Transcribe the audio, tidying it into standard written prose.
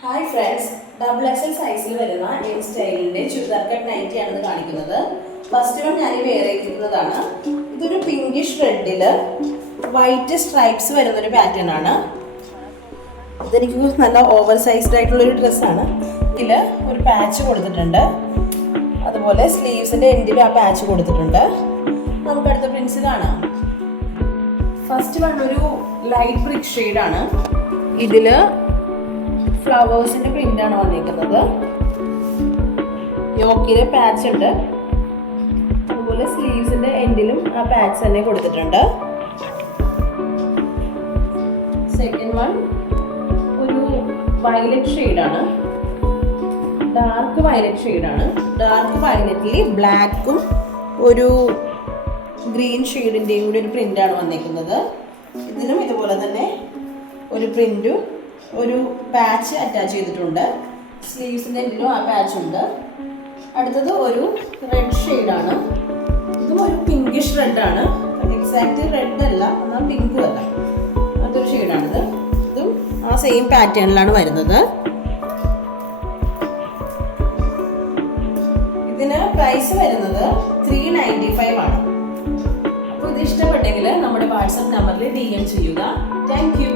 Hi friends, double XL സൈസിൽ വരുന്ന M സ്റ്റൈലിൻ്റെ churidar cut nightie ആണെന്ന് കാണിക്കുന്നത്. ഫസ്റ്റ് വൺ ഞാൻ വേറെ ഇരിക്കുന്നതാണ്. ഇതൊരു പിങ്കിഷ് റെഡിൽ വൈറ്റ് സ്ട്രൈപ്സ് വരുന്നൊരു പാറ്റേൺ ആണ്. ഇതെനിക്ക് നല്ല ഓവർ സൈസ്ഡ് ആയിട്ടുള്ളൊരു ഡ്രസ്സാണ്. ഇതിൽ ഒരു പാച്ച് കൊടുത്തിട്ടുണ്ട്, അതുപോലെ സ്ലീവ്സിൻ്റെ എൻഡിൽ ആ പാച്ച് കൊടുത്തിട്ടുണ്ട്. നമുക്ക് അടുത്ത പ്രിൻസ് കാണാം. ഫസ്റ്റ് വൺ ഒരു ലൈറ്റ് ബ്രിക്ക് ഷെയ്ഡാണ്. ഇതിൽ ഫ്ലവേഴ്സിൻ്റെ പ്രിൻ്റാണ് വന്നിരിക്കുന്നത്. യോക്കിൽ പാച്ച് ഉണ്ട്, അതുപോലെ സ്ലീവ്സിൻ്റെ എൻഡിലും ആ പാച്ച് തന്നെ കൊടുത്തിട്ടുണ്ട്. സെക്കൻഡ് വൺ ഒരു വയലറ്റ് ഷെയ്ഡാണ്, ഡാർക്ക് വയലറ്റ് ഷെയ്ഡാണ്. ഡാർക്ക് വയലറ്റിൽ ബ്ലാക്കും ഒരു ഗ്രീൻ ഷെയ്ഡിൻ്റെയും കൂടി ഒരു പ്രിൻ്റാണ് വന്നിരിക്കുന്നത്. ഇതിലും ഇതുപോലെ തന്നെ ഒരു പ്രിൻറ്റും ഒരു പാച്ച് അറ്റാച്ച് ചെയ്തിട്ടുണ്ട്. സ്ലീവ്സിൻ്റെ എൻഡിലും ആ പാച്ച് ഉണ്ട്. അടുത്തത് ഒരു റെഡ് ഷെയ്ഡാണ്. ഇതും ഒരു പിങ്കിഷ് റെഡാണ്. എക്സാക്റ്റ് റെഡ് അല്ല, എന്നാൽ പിങ്കും അല്ല, അതൊരു ഷെയ്ഡാണിത്. ഇതും ആ സെയിം പാറ്റേണിലാണ് വരുന്നത്. ഇതിന് പ്രൈസ് വരുന്നത് 395 ആണ്. അപ്പോൾ ഇത് ഇഷ്ടപ്പെട്ടെങ്കിൽ നമ്മുടെ വാട്സപ്പ് നമ്പറിൽ DM ചെയ്യുക. Thank you.